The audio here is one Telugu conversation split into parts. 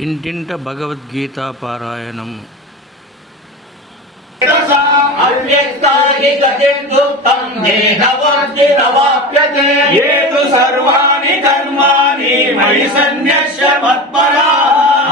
ఇంటింట భగవద్గీత పారాయణం. సర్వాణి కర్మాణి మయి సన్యస్య మత్పరా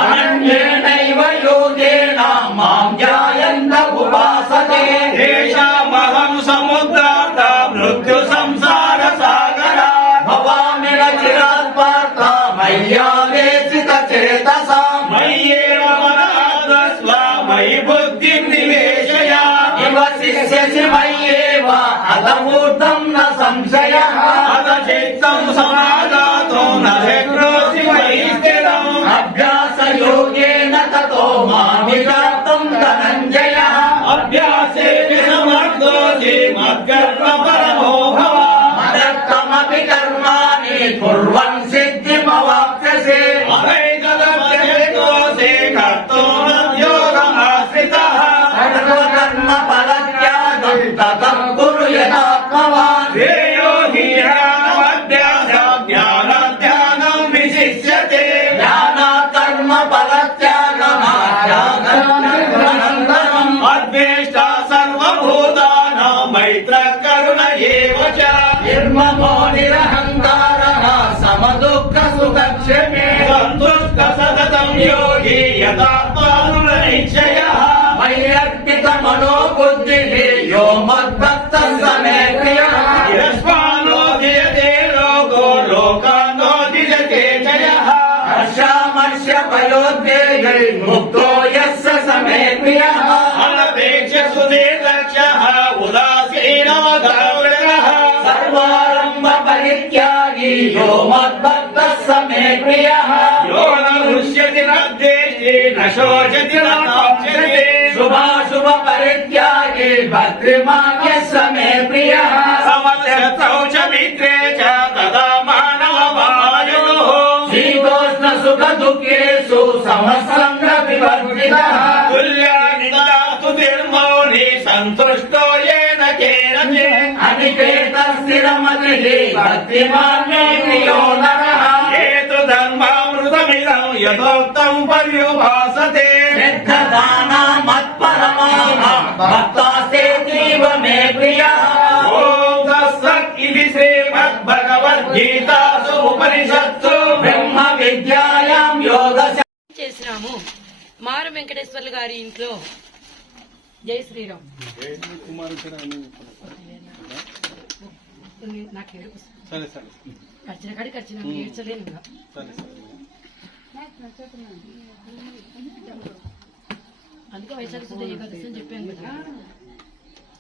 అనన్యేనైవ యోగేన మాం ధ్యాయంత ఉపాసతే తేషామహం సముద్రాత మృత్యు సంసార సాగర భవామి చిరాత్ పార్థ మయ్యావేశిత చేతసా మయ్యేవ మనఃస్వ మయి బుద్ధిం నివేశయ నివసిష్యసి మయ్యేవ అధమూర్ధం న సంశయః అధచిత్తం సమాదాతో న శక్నోసి మయి స్థిరం అభ్యాస యోగేన తతో మామిదాతం ధనంజయః అభ్యాసేన సమర్థోసి మద్గర్వ పరమో భవ మదత్తమపి కర్మాణి కుర్వన్ సిద్ధిమవాప్స్యసి అహైతదభ్యస్తోసి కర్తోమద్యోగమాశ్రితః సర్వకర్మ ఫలత్యాగం తతం కురు యథాత్మవాన్ శ్రేయో హి జ్ఞానాధ్యానం విశిష్యతే జ్ఞానాత్ కర్మ ఫలత్యాగమాధ్యానం అద్వేష్టా సర్వభూతానాం మైత్రః కరుణ ఏవ చ నిర్మమో నిరహంకారః సమదుఃఖ సుఖక్షమే సంతుష్ట సతతం యోగి యథాత్మానునిశ్చయః మయ్యర్పిత మనో బుద్ధిః యో మద్భక్తః స మే ప్రియః యస్మానోదియతే లోకో లోకానోదియతే చ యః హర్షామర్ష భయోద్వేగై ముక్తో యస్స స మే ప్రియః అనపేక్ష సుధీర్దక్షః ఉదాసీనవదావృతః సర్వారంభ పరిత్యాగి యో మద్భక్తః స మే ప్రియః యో న హృష్యతి న ద్వేష్టి న శోచతి న కాంక్షతి శుభాశుభ పరిత్యాగి భద్రిమాన్ యస్స మే ప్రియః సమశత్రౌ చ మిత్రే చ తదా మానవ వాయుః శీతోష్ణ సుఖ దుఃఖేషు సమసంగ వివర్జితః తుల్యానిదాస్తుతిర్మౌని సంతుష్టోయేన కేనచిత్ అనికేత స్థిరమతిః భక్తిమాన్ మే ప్రియో నరః ఏతు ధర్మామృతమిదం యథోక్తం పర్యుపాసతే శ్రద్ధదానా మత్పరమాః భక్తాస్తేతీవ మే ప్రియః ఓం తత్సత్ ఇది శ్రీమద్భగవద్గీతాసు ఉపనిషత్సు బ్రహ్మ విద్యాయాం యోగ చేసినాము. మారు వెంకటేశ్వర్లు గారి ఇంట్లో జై శ్రీరామ్. నాకు ఖర్చిన కాడికి ఖర్చు నాకు ఏడ్చలేను ఇంకా. అందుకే వైశాఖ శుద్ధ ఏకాదశి అని చెప్పాను కదా.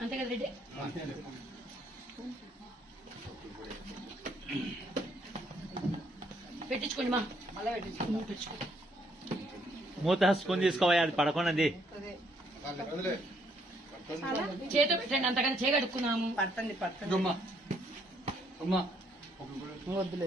అంతే కదా రెడ్డి. పెట్టించుకోండి మా మళ్ళీ పెట్టించుకోండి. మూత స్పూన్ తీసుకోవాలి, అది పడకున్నది చేతో పెట్టండి. అంతకన్నా చేయగడుక్కున్నాము. పడుతుంది వద్దులే.